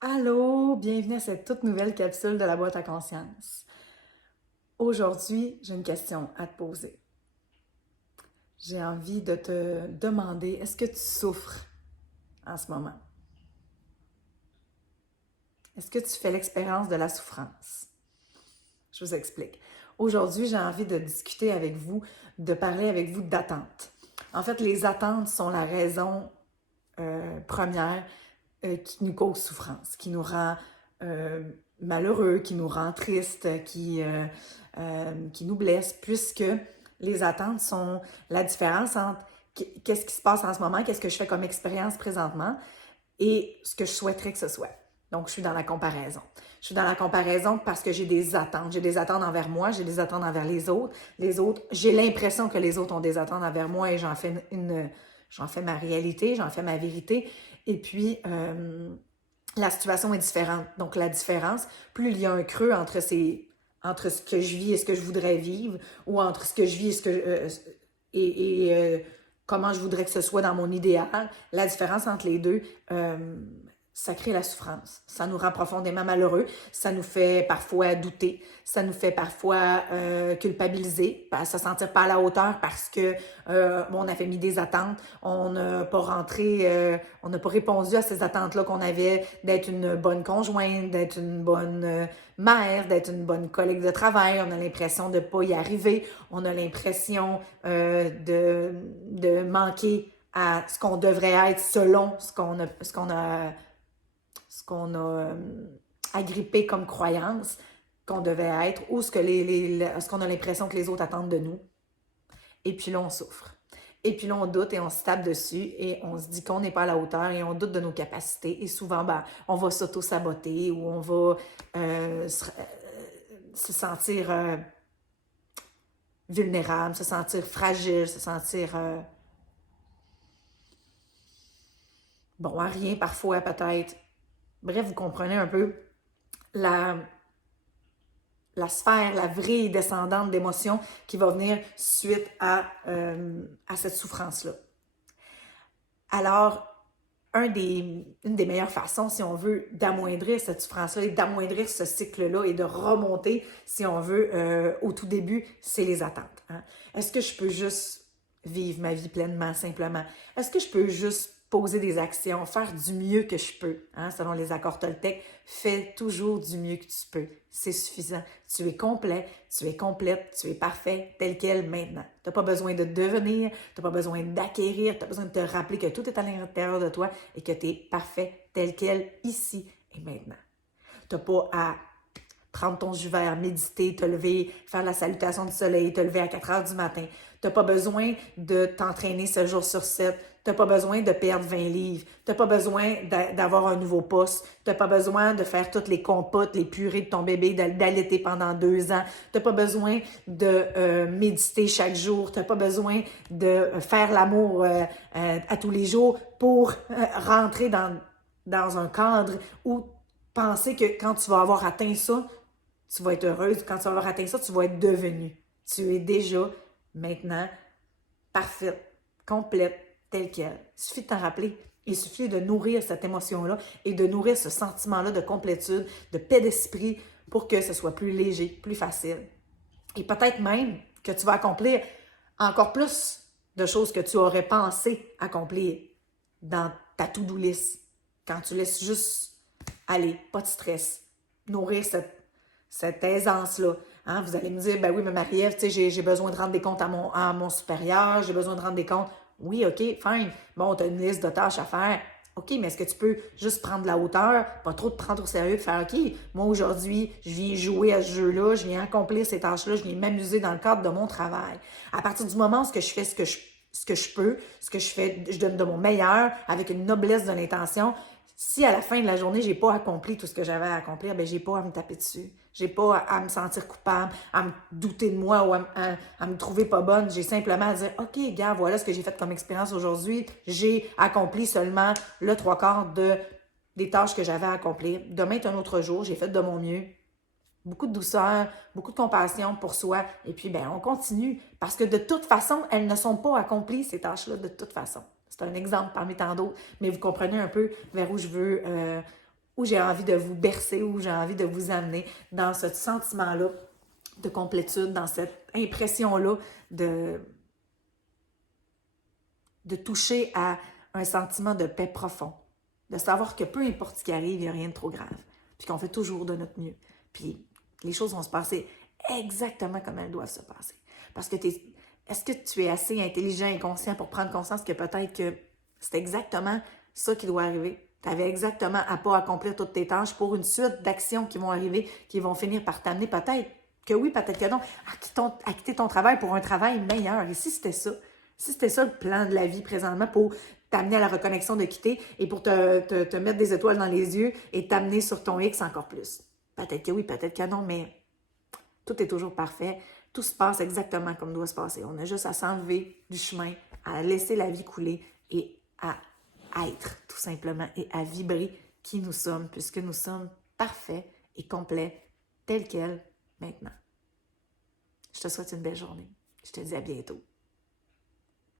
Allô, bienvenue à cette toute nouvelle capsule de la boîte à conscience. Aujourd'hui, j'ai une question à te poser. J'ai envie de te demander, est-ce que tu souffres en ce moment? Est-ce que tu fais l'expérience de la souffrance? Je vous explique. Aujourd'hui, j'ai envie de discuter avec vous, de parler avec vous d'attentes. En fait, les attentes sont la raison première qui nous cause souffrance, qui nous rend euh, malheureux, qui nous rend triste, qui nous blesse, puisque les attentes sont la différence entre qu'est-ce qui se passe en ce moment, qu'est-ce que je fais comme expérience présentement et ce que je souhaiterais que ce soit. Donc, je suis dans la comparaison. Je suis dans la comparaison parce que j'ai des attentes. J'ai des attentes envers moi, j'ai des attentes envers les autres. Les autres, j'ai l'impression que les autres ont des attentes envers moi et j'en fais ma réalité, j'en fais ma vérité. Et puis, la situation est différente. Donc, la différence, plus il y a un creux entre ce que je vis et ce que je voudrais vivre, ou entre ce que je vis et comment je voudrais que ce soit dans mon idéal, la différence entre les deux, ça crée la souffrance. Ça nous rend profondément malheureux. Ça nous fait parfois douter. Ça nous fait parfois culpabiliser, se sentir pas à la hauteur parce que on avait mis des attentes. On n'a pas on n'a pas répondu à ces attentes-là qu'on avait d'être une bonne conjointe, d'être une bonne mère, d'être une bonne collègue de travail. On a l'impression de ne pas y arriver. On a l'impression de manquer à ce qu'on devrait être selon ce qu'on a agrippé comme croyance qu'on devait être ou ce qu'on a l'impression que les autres attendent de nous. Et puis là, on souffre. Et puis là, on doute et on se tape dessus et on se dit qu'on n'est pas à la hauteur et on doute de nos capacités. Et souvent, on va s'auto-saboter ou on va se sentir vulnérable, se sentir fragile, se sentir bon à rien parfois peut-être. Bref, vous comprenez un peu la, la sphère, la vrille descendante d'émotions qui va venir suite à cette souffrance-là. Alors, une des meilleures façons, si on veut, d'amoindrir cette souffrance-là et d'amoindrir ce cycle-là et de remonter, si on veut, au tout début, c'est les attentes. Hein? Est-ce que je peux juste vivre ma vie pleinement, simplement? Est-ce que je peux juste poser des actions, faire du mieux que je peux? Hein? Selon les accords Toltec, fais toujours du mieux que tu peux. C'est suffisant. Tu es complet, tu es complète, tu es parfait tel quel maintenant. Tu n'as pas besoin de devenir, tu n'as pas besoin d'acquérir, tu as besoin de te rappeler que tout est à l'intérieur de toi et que tu es parfait tel quel ici et maintenant. Tu n'as pas à prendre ton jus vert, méditer, te lever, faire la salutation du soleil, te lever à 4 heures du matin. Tu n'as pas besoin de t'entraîner 7 jours sur 7. Tu n'as pas besoin de perdre 20 livres. Tu n'as pas besoin d'avoir un nouveau poste. Tu n'as pas besoin de faire toutes les compotes, les purées de ton bébé, d'allaiter pendant 2 ans. Tu n'as pas besoin de méditer chaque jour. Tu n'as pas besoin de faire l'amour à tous les jours pour rentrer dans un cadre où penser que quand tu vas avoir atteint ça, tu vas être heureuse. Quand tu vas avoir atteint ça, tu vas être devenue. Tu es déjà, maintenant, parfaite, complète, telle qu'elle. Il suffit de t'en rappeler. Il suffit de nourrir cette émotion-là et de nourrir ce sentiment-là de complétude, de paix d'esprit pour que ce soit plus léger, plus facile. Et peut-être même que tu vas accomplir encore plus de choses que tu aurais pensé accomplir dans ta to-do list. Quand tu laisses juste aller, pas de stress, nourrir cette aisance-là. Hein? Vous allez me dire, ben oui, mais Marie-Ève, tu sais, j'ai besoin de rendre des comptes à mon supérieur, j'ai besoin de rendre des comptes. Oui, OK, fine. Bon, tu as une liste de tâches à faire. OK, mais est-ce que tu peux juste prendre de la hauteur, pas trop te prendre au sérieux, de faire OK, moi aujourd'hui, je viens jouer à ce jeu-là, je viens accomplir ces tâches-là, je viens m'amuser dans le cadre de mon travail. À partir du moment où je fais ce que je peux, ce que je fais, je donne de mon meilleur, avec une noblesse de l'intention, si à la fin de la journée, j'ai pas accompli tout ce que j'avais à accomplir, ben j'ai pas à me taper dessus. J'ai pas à me sentir coupable, à me douter de moi ou à me trouver pas bonne. J'ai simplement à dire, OK, gars, voilà ce que j'ai fait comme expérience aujourd'hui. J'ai accompli seulement le 3/4 des tâches que j'avais à accomplir. Demain est un autre jour, j'ai fait de mon mieux. Beaucoup de douceur, beaucoup de compassion pour soi. Et puis, ben, on continue. Parce que de toute façon, elles ne sont pas accomplies, ces tâches-là, de toute façon. C'est un exemple parmi tant d'autres, mais vous comprenez un peu vers où je veux où j'ai envie de vous bercer, où j'ai envie de vous amener dans ce sentiment-là de complétude, dans cette impression-là de toucher à un sentiment de paix profond, de savoir que peu importe ce qui arrive, il n'y a rien de trop grave, puis qu'on fait toujours de notre mieux, puis les choses vont se passer exactement comme elles doivent se passer. Parce que est-ce que tu es assez intelligent et conscient pour prendre conscience que peut-être que c'est exactement ça qui doit arriver? Tu avais exactement à pas accomplir toutes tes tâches pour une suite d'actions qui vont arriver, qui vont finir par t'amener peut-être que oui, peut-être que non, à quitter ton travail pour un travail meilleur. Et si c'était ça le plan de la vie présentement pour t'amener à la reconnexion de quitter et pour te mettre des étoiles dans les yeux et t'amener sur ton X encore plus. Peut-être que oui, peut-être que non, mais tout est toujours parfait. Tout se passe exactement comme doit se passer. On a juste à s'enlever du chemin, à laisser la vie couler et à être, tout simplement, et à vibrer qui nous sommes, puisque nous sommes parfaits et complets, tels quels, maintenant. Je te souhaite une belle journée. Je te dis à bientôt.